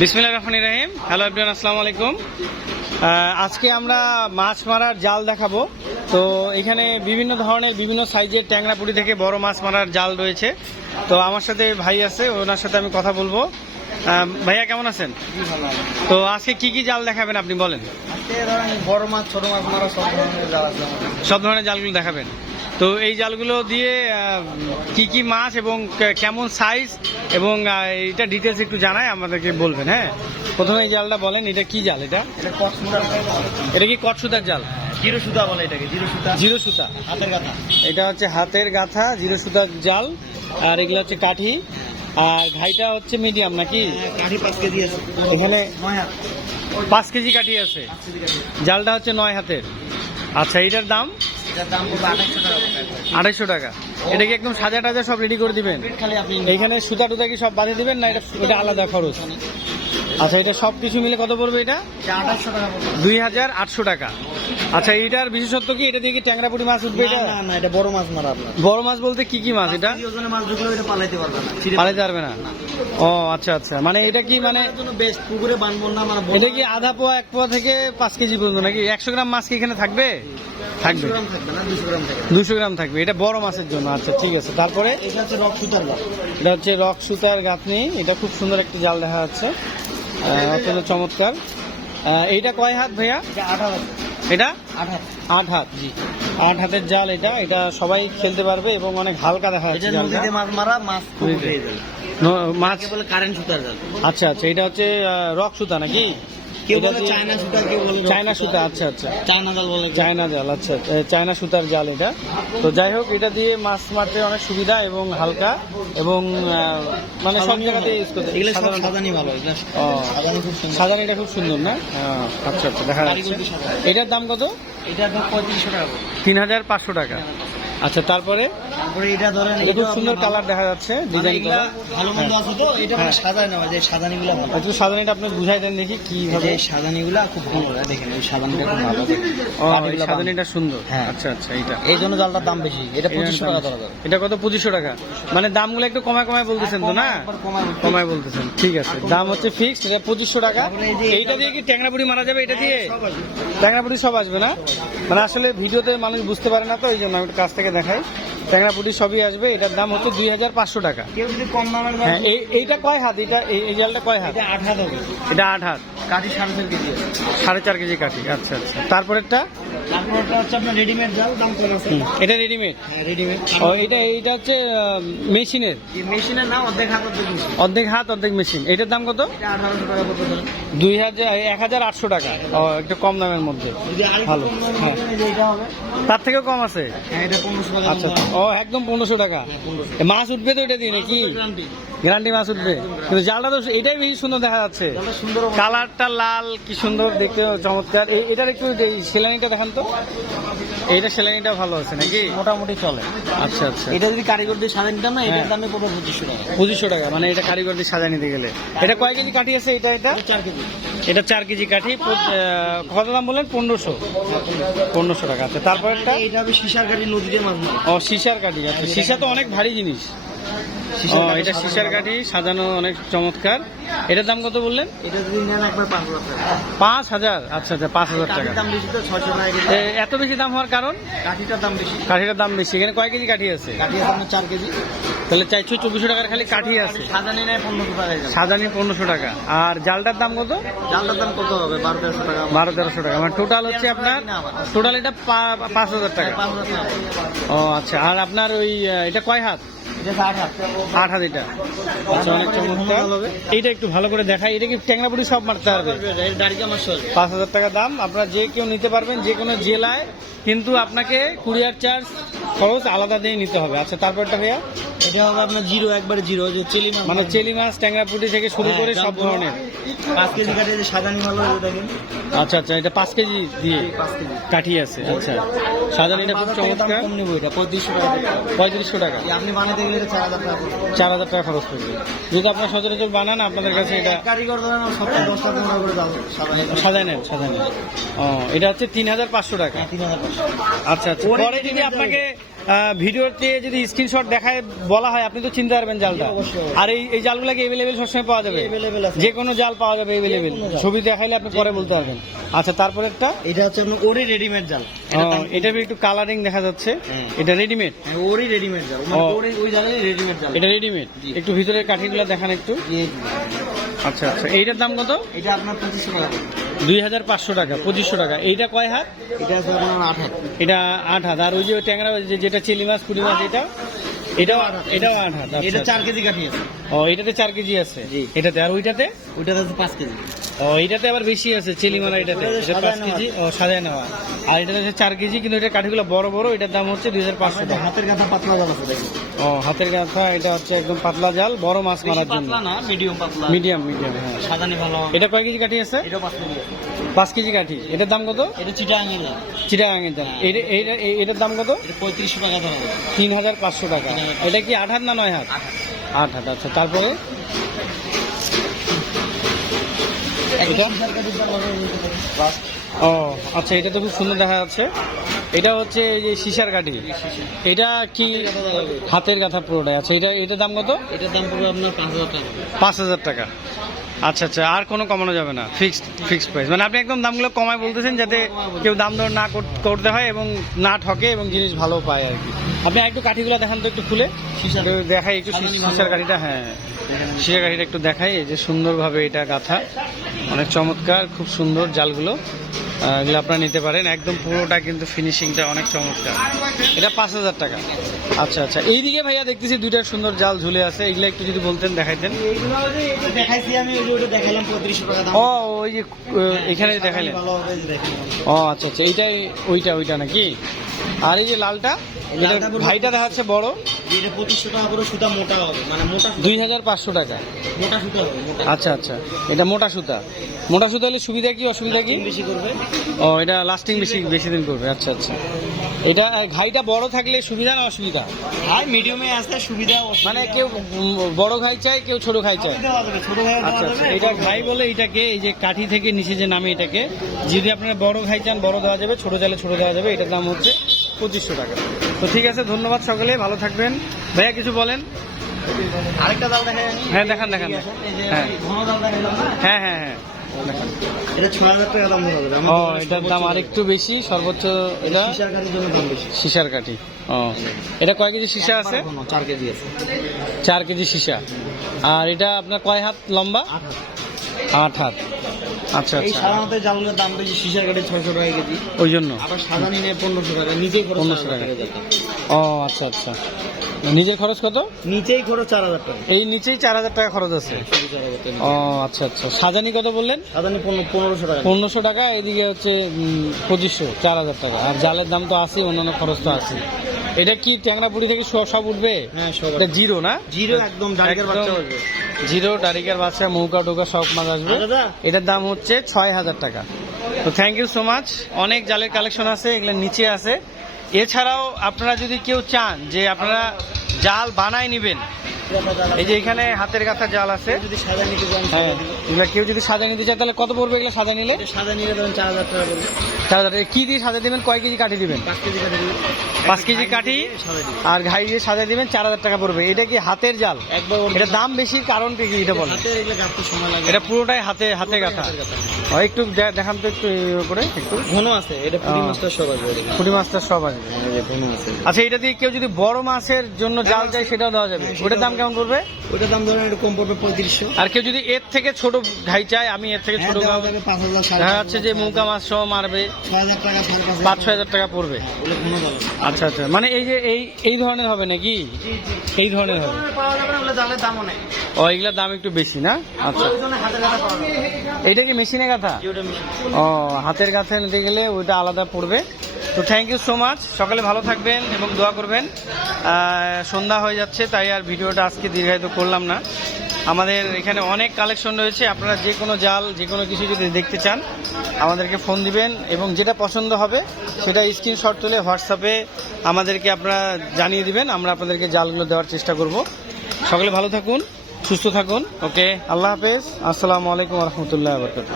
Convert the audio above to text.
বিসমিল্লাহ রহমান রাহিম। Hello everyone আসসালামু আলাইকুম। আজকে আমরা মাছ মারার জাল দেখাবো। তো এখানে বিভিন্ন ধরনের বিভিন্ন সাইজের ট্যাংরাপুরি থেকে বড় মাছ মারার জাল রয়েছে। তো আমার সাথে ভাই আছে ওনার সাথে আমি কথা বলব। ভাইয়া কেমন আছেন? তো আজকে কি কি জাল দেখাবেন আপনি বলেন? বড় মাছ ছোট মাছ মারা সব ধরনের জাল আছে সব ধরনের জালগুলো দেখাবেন। তো এই জালগুলো দিয়ে কি কি মাছ এবং কেমন সাইজ এবং এটা ডিটেলস একটু জানায় আমাদেরকে বলবেন হ্যাঁ? প্রথমে এই জালটা বলেন এটা কি জাল এটা? এটা কি কটসুতার জাল? জিরো সুতা বলে এটাকে জিরো সুতা। জিরো সুতা। হাতের কথা এটা হচ্ছে হাতের গাথা জিরো সুতার জাল আর এগুলো হচ্ছে কাঠি। আর ঘাইটা হচ্ছে মিডিয়াম নাকি? কাঠি পাঁচ কেজি আছে। এখানে পাঁচ কেজি কাঠি আছে। জালটা হচ্ছে নয় হাতের। আচ্ছা এটার দাম? এটার দাম পড়বে আঠাইশশো টাকা আড়াইশো টাকা। এটা কি একদম সাজা টাজা সব রেডি করে দিবেন? খালি আপনি এইখানে সুতা টুতা কি সব বাঁধে দিবেন না এটা এটা আলাদা খরচ? আচ্ছা এটা সব কিছু মিলে কত পড়বে এটা? এটা আঠাশশো টাকা দুই হাজার আটশো টাকা। আচ্ছা এটার বিশেষত্ব কি? এটা দিয়ে কি ট্যাংরাপুরি মাছ উঠবে এটা? না না এটা বড় মাছ মারা আপনার। বড় মাছ বলতে কি কি মাছ এটা? ওজনের মাছ ঢুকলেও এটা পালাইতে পারবে না। পালাতে পারবে না? ও আচ্ছা আচ্ছা। মানে এটা কি মানে বেস্ট পুকুরে বানবো না মানে এটা কি আধা পোয়া এক পোয়া থেকে পাঁচ কেজি পর্যন্ত নাকি? একশো গ্রাম মাছ কি এখানে থাকবে? থাকবে। দুশো গ্রাম থাকবে। এটা বড় মাছের জন্য। আচ্ছা ঠিক আছে। তারপরে? এটা হচ্ছে রক সুতার এটা হচ্ছে রক সুতার গাঁথনি। এটা খুব সুন্দর একটি জাল দেখা যাচ্ছে। অত্যন্ত চমৎকার। এইটা কয় হাত ভাইয়া? এটা আঠা এটা? আট হাত। জি। আট হাতের জাল এটা। এটা সবাই খেলতে পারবে এবং অনেক হালকা দেখা যাচ্ছে নদীতে মাছ মারা মাছ খুব নদীতে। উঠে যায় ন- মাছ বলে কারেন্ট সুতার জাল। আচ্ছা আচ্ছা। এটা হচ্ছে রক সুতা নাকি? কেউ বলে চায়না সুতা কেউ বলে চায়না সুতা। আচ্ছা আচ্ছা। চায়না জাল বলে। চায়না জাল আচ্ছা চায়না সুতার জাল এটা। তো যাই হোক এটা দিয়ে মাছ মারতে অনেক সুবিধা এবং হালকা এবং মানে সব জায়গাতে ইউজ করতে এগুলো সব ভালো। সাজানি খুব সুন্দর। খুব সুন্দর না? আচ্ছা আচ্ছা দেখা যাচ্ছে। এটার দাম কত? এটা ধর পঁয়ত্রিশশো টাকা তিন হাজার পাঁচশো টাকা। আচ্ছা তারপরে? তারপরে এটা ধরেন এটা খুব সুন্দর কালার দেখা যাচ্ছে মানে ডিজাইন এগুলা ভালো মন্দ আছে তো এটা মানে হ্যাঁ। সাজায় নেওয়া যায় সাজানি ভালো। একটু সাজানিটা আপনি বুঝাই দেন দেখি কি হবে খুব হ্যাঁ, দেখেন এই সাজানিটা খুব ভালো দেখেন। ও এই সাজানিটা সুন্দর। হ্যাঁ। আচ্ছা আচ্ছা এইটা। এই জন্য জালটার দাম বেশি এটা টাকা ধরা যাবে। এটা কত? পঁচিশশো টাকা। মানে দামগুলো একটু কমায় কমায় বলতেছেন তো না? কমায় বলতেছেন ঠিক আছে। দাম হচ্ছে ফিক্সড এটা পঁচিশশো টাকা। এইটা দিয়ে কি ট্যাংরাপুরি মারা যাবে? এটা দিয়ে। ট্যাংরাপুরি সব আসবে না? মানে আসলে ভিডিওতে মানুষ বুঝতে পারে না তো এই জন্য আমি কাছ থেকে দেখাই। ট্যাংরা পুটি সবই আসবে এটার দাম হচ্ছে দুই হাজার পাঁচশো টাকা। কেউ যদি কম দামের হ্যাঁ এই- এইটা কয় হাত? এটা এই- জালটা কয় হাত? এটা আট হাত হবে। এটা আট হাত। কাঠি সাড়ে চার কেজি। সাড়ে চার কেজি কাঠি আচ্ছা আচ্ছা। তারপরেরটা? তারপর হচ্ছে আপনার রেডিমেড জাল দাম কম আছে? হুম, এটা রেডিমেড হ্যাঁ রেডিমেড ও এটা এইটা হচ্ছে মেশিনের? মেশিনের না অর্ধেক হাত অর্ধেক মেশিন। অর্ধেক হাত অর্ধেক মেশিন। এটার দাম কত? আঠারোশো টাকা পড়তে দুই হাজার এক হাজার আটশো টাকা। ও একটু কম দামের মধ্যে। ভালো, হ্যাঁ। তার থেকেও কম আছে? হ্যাঁ আচ্ছা ও একদম পনেরোশো টাকা। মাছ উঠবে তো এটা দিয়ে নাকি? গ্যারান্টি মাছ উঠবে। কিন্তু জালটা তো এটাই বেশি সুন্দর দেখা যাচ্ছে। কালারটা লাল কি সুন্দর দেখতে চমৎকার। এটার একটু সেলানিটা দেখান তো। এইটা সেলানিটা ভালো আছে নাকি? মোটামুটি চলে। আচ্ছা আচ্ছা। এটা যদি কারিগর দিয়ে সাজা নিতাম না এটার হ্যাঁ। দামে পড়বে পঁচিশশো টাকা। পঁচিশশো টাকা মানে এটা কারিগর দিয়ে সাজা নিতে গেলে। এটা কয় কেজি কাঠি আছে এটা এটা? চার কেজি। এটা চার কেজি কাঠি কত দাম বললেন? পনেরোশো। পনেরোশো টাকা আছে। তারপর একটা? এটা হবে সিসার কাঠি নদীতে মাছ ও সিসার কাঠি আচ্ছা। সিসা তো অনেক ভারী জিনিস। ও এটা সিসার কাঠি সাজানো অনেক চমৎকার। এটার দাম কত বললেন? এটা যদি নেন একবার পাঁচ হাজার টাকা। পাঁচ হাজার? আচ্ছা আচ্ছা পাঁচ হাজার টাকা। দাম বেশি তো ছয়শো টাকা এত বেশি দাম হওয়ার কারণ? কাঠিটার দাম বেশি। কাঠিটার দাম বেশি। এখানে কয় কেজি কাঠি আছে? কাঠি আছে চার কেজি। তাহলে চারশো চব্বিশশো টাকার খালি কাঠি আছে। সাজা নিয়ে পনেরোশো টাকা সাজানি পনেরোশো টাকা। আর জালটার দাম কত? জালটার দাম কত হবে? বারো তেরোশো টাকা বারো তেরোশো টাকা। মানে টোটাল হচ্ছে আপনার টোটাল এটা পা- পাঁচ হাজার টাকা। ও আচ্ছা। আর আপনার ওই এটা কয় হাত? আট আট এটা আচ্ছা অনেক চমৎকার। এইটা একটু ভালো করে দেখাই। এটা কি ট্যাংরাপুরি সব মারতে চলে পাঁচ হাজার টাকা দাম। আপনারা যে কেউ নিতে পারবেন যে কোনো জেলায়, কিন্তু আপনাকে কুরিয়ার চার্জ খরচ আলাদা দিয়ে নিতে হবে। আচ্ছা তারপরটা ভাইয়া? এটা হবে আপনার জিরো একবারে জিরো যে চেলি মাছ। মানে চেলি মাছ ট্যাংরাপুরি থেকে শুরু করে হ্যাঁ, সব ধরনের। পাঁচ কেজি কাঠি যে সাজানি ভালো দেখেন। আচ্ছা আচ্ছা এটা পাঁচ কেজি দিয়ে? পাঁচ কেজি। কাঠি আছে আচ্ছা। সাজানিটা খুব বাজার থেকে চমৎকার। কম নেব এটা পঁয়ত্রিশশো টাকা পঁয়ত্রিশশো টাকা। আপনি বানাতে গেলে চার হাজার টাকা চার হাজার টাকা খরচ পড়বে। যদি আপনার সচরাচর বানান আপনাদের কাছে এটা কারিগর ধরেন সপ্তাহে দশটা পনেরো করে দাম সাজায় নেন নেন। ও এটা হচ্ছে তিন হাজার পাঁচশো টাকা। হ্যাঁ তিন হাজার পাঁচশো। আচ্ছা আচ্ছা। পরে যদি আপনাকে ভিডিওতে যদি স্ক্রিনশট দেখায় বলা হয় আপনি তো চিনতে পারবেন জালটা। আর এই এই জালগুলো কি এভেলেবেল সবসময় পাওয়া যাবে। যে কোনো জাল পাওয়া যাবে এভেলেবেল জাল। ছবি দেখাইলে আপনি পরে বলতে পারবেন। আচ্ছা তারপরে একটা? এটা হচ্ছে আপনার ওরই রেডিমেড জাল। ও, এটা একটু কালারিং দেখা যাচ্ছে। হ্যাঁ। এটা রেডিমেড হ্যাঁ, ওরই রেডিমেড জাল। ও। মানে ওরই ওই জালের রেডিমেড জাল। এটা রেডিমেড একটু ভিতরের কাঠিগুলো দেখান একটু। আচ্ছা আচ্ছা। এইটার দাম কত? এটা আপনার পঁচিশশো টাকা। পড়বে। দুই হাজার পাঁচশো টাকা পঁচিশশো টাকা। এইটা কয় হাত? এটা আট হাত। এটা আট হাত। আর ওই যে ট্যাংরা যেটা চিলি মাছ পুঁটি মাছ এটা? এটাও এটাও আট হাত এটা আচ্ছা। চার কেজি কাঠি আছে। ও এটাতে চার কেজি আছে? এটাতে আর ওইটাতে? ওইটাতে আছে পাঁচ কেজি। ও এটাতে আবার বেশি আছে এটাতে। পাঁচ কেজি ও সাজায় নেওয়া। আর এটাতে চার কেজি কিন্তু এটা কাঠিগুলো বড় বড় এটার দাম হচ্ছে দুই হাজার পাঁচশো টাকা। হাতের পাতলা জাল আছে ও হাতের গাঁথা এটা হচ্ছে একদম পাতলা জাল বড় মাছ মারার জন্য। পাতলা না মিডিয়াম পাতলা। মিডিয়াম মিডিয়াম হ্যাঁ। সাজানি ভালো এটা কয় কেজি কাঠি আছে? এটা পাঁচ কেজি আছে। পাঁচ কেজি কাঠি। এটার দাম কত? এটা চিটাগাঙের দাম। এটা এটা- এটার দাম কত? পঁয়ত্রিশশো টাকা হবে তিন হাজার পাঁচশো টাকা। এটা কি আট হাত না নয় হাত? আট হাত। আচ্ছা। তারপরে? ও আচ্ছা এটা তো খুব সুন্দর দেখা যাচ্ছে। এটা হচ্ছে এই যে সিসার কাঠি। এটা কি হাতের গাথা পুরোটাই। আচ্ছা এটা এটার দাম কত? এটার দাম পড়বে আপনার পাঁচ হাজার টাকা। পাঁচ হাজার টাকা। আচ্ছা আচ্ছা আর কোনো কমানো যাবে না। ফিক্সড ফিক্সড প্রাইস মানে আপনি একদম দামগুলো কমায় বলতেছেন যাতে কেউ দাম দর না করতে হয় এবং না ঠকে এবং জিনিস ভালো পায় আর কি। আপনি একটু কাঠিগুলো দেখান তো একটু খুলে। দেখাই একটু সিসার কাঠিটা হ্যাঁ। সিসার কাঠিটা একটু দেখাই এই যে সুন্দরভাবে এটা গাথা। অনেক চমৎকার খুব সুন্দর জালগুলো। এগুলো আপনারা নিতে পারেন। একদম পুরোটা কিন্তু ফিনিশিংটা অনেক চমৎকার। এটা পাঁচ হাজার টাকা। আচ্ছা আচ্ছা। এইদিকে ভাইয়া দেখতেছি দুইটা সুন্দর জাল ঝুলে আছে। এগুলো একটু যদি বলতেন দেখাইতেন। ও ওই যে এখানে দেখাইলেন। ও আচ্ছা আচ্ছা। এইটাই ওইটা ওইটা নাকি? আর এই যে লালটা ভাইটা দেখাচ্ছে বড়। মানে দুই হাজার পাঁচশো টাকা। আচ্ছা আচ্ছা। এটা মোটা সুতা। মোটা সুতা হলে সুবিধা কি অসুবিধা কি? বেশি করবে ও এটা লাস্টিং বেশি বেশি দিন করবে আচ্ছা আচ্ছা। এটা ঘাইটা বড় থাকলে সুবিধা না অসুবিধা? আর মিডিয়ামে আসতে সুবিধা মানে কেউ বড় ঘাই চায় কেউ ছোট ঘাই ভাই আচ্ছা আচ্ছা। এটা ঘাই বলে এটাকে এই যে কাঠি থেকে নিচে যে নামে এটাকে যদি আপনারা বড় ঘাই চান বড় দেওয়া যাবে ছোট চাইলে ছোট দেওয়া যাবে এটার দাম হচ্ছে পঁচিশশো টাকা। তো ঠিক আছে ধন্যবাদ সকলে ভালো থাকবেন। ভাইয়া কিছু বলেন? আরেকটা দাল আমি। হ্যাঁ, দেখান, দেখান। হ্যাঁ। হ্যাঁ হ্যাঁ হ্যাঁ। এটা ছয় হাজার টাকা দাম ধরা ও এটার দাম আরেকটু বেশি সর্বোচ্চ এটা সিসার কাঠির জন্য দাম বেশি। সিসার কাঠি। ও এটা কয় কেজি সিসা আছে? চার কেজি আছে। চার কেজি সিসা। আর এটা আপনার কয় হাত লম্বা? আট হাত। আচ্ছা এই আচ্ছা। সাধারণত জালগুলোর দাম বেশি সিসার কাঠি ছয়শো টাকা কেজি। ওই জন্য? আবার সাদা নিলে পনেরোশো টাকা নিজেই খরচ 1500 1500 টাকা। টাকা ও আচ্ছা আচ্ছা। নিজের খরচ কত? নিচেই খরচ চার হাজার টাকা। এই নিচেই চার হাজার টাকা খরচ আছে। ও আচ্ছা আচ্ছা। সাজানি কত বললেন? পনেরো- পনেরোশো টাকা। পনেরোশো টাকা এদিকে হচ্ছে পঁচিশশো চার হাজার টাকা। আর জালের দাম তো আছে অন্যান্য খরচ তো আছে এটা কি ট্যাংরাপুরি থেকে সব সব উঠবে? হ্যাঁ সব এটা জিরো না? জিরো একদম ডাইরেক্ট বাচ্চা জিরো ডারিকার বাচ্চা মৌকা টোকা সব মাছ আসবে। এটার দাম হচ্ছে ছয় হাজার টাকা। তো থ্যাংক ইউ সো মাচ অনেক জালের কালেকশন আছে এগুলো নিচে আছে। এছাড়াও আপনারা যদি কেউ চান যে আপনারা জাল বানায় নেবেন এই যে এখানে হাতের গাথা জাল আছে। যদি সাদা নিতে চান হ্যাঁ এগুলো কেউ যদি সাজা নিতে চায় তাহলে কত পড়বে এগুলো সাজা নিলে? সাদা নিলে ধরেন চার হাজার টাকা পড়বে। চার হাজার। কি দিয়ে সাজা দিবেন? কয় কেজি কাঠি দিবেন? পাঁচ কেজি কাঠি দিবে পাঁচ কেজি কাঠি আর ঘাই দিয়ে সাজা দিবেন চার হাজার টাকা পড়বে। এটা কি হাতের জাল? এটা দাম বেশি কারণ কি এটা বলেন? এটা পুরোটাই হাতে হাতে গাথা। একটু দেখান তো একটু করে একটু। ঘন আছে এটা পুরি মাছটা সব আছে। পুঁটি মাছটা সব আসবে আচ্ছা এটা দিয়ে কেউ যদি বড় মাছের জন্য জাল চাই সেটাও দেওয়া যাবে। হ্যাঁ, ওটার দাম কেমন পড়বে? ওইটার দাম ধরেন একটু কম পড়বে পঁয়ত্রিশশো। আর কেউ যদি এর থেকে ছোট ঘাই চায় আমি এর থেকে হ্যাঁ ছোট সাড়ে দেখা যাচ্ছে যে মৌকা মাছ সহ মারবে। পাঁচ ছয় হাজার টাকা পড়বে। আচ্ছা আচ্ছা। মানে এই যে এই এই ধরনের হবে নাকি? এই ধরনের হবে। ও এগুলোর দাম একটু বেশি না? আচ্ছা। গাঁথা এইটা কি মেশিনে গাথা? ওটা? ও হাতের কাছে নিতে গেলে ওইটা আলাদা পড়বে? তো থ্যাংক ইউ সো মাচ সকালে ভালো থাকবেন এবং দোয়া করবেন। সন্ধ্যা হয়ে যাচ্ছে, তাই আর ভিডিওটা আজকে দীর্ঘায়িত করলাম না। আমাদের এখানে অনেক কালেকশন রয়েছে, আপনারা যে কোনো জাল, যে কোনো কিছু যদি দেখতে চান, আমাদেরকে ফোন দিবেন এবং যেটা পছন্দ হবে, সেটা স্ক্রিনশট তুলে হোয়াটসঅ্যাপে আমাদেরকে আপনারা জানিয়ে দিবেন, আমরা আপনাদেরকে জালগুলো দেওয়ার চেষ্টা করব। সকলে ভালো থাকুন, সুস্থ থাকুন ওকে আল্লাহ হাফেজ, আসসালামু আলাইকুম রহমতুল্লাহ বরকাত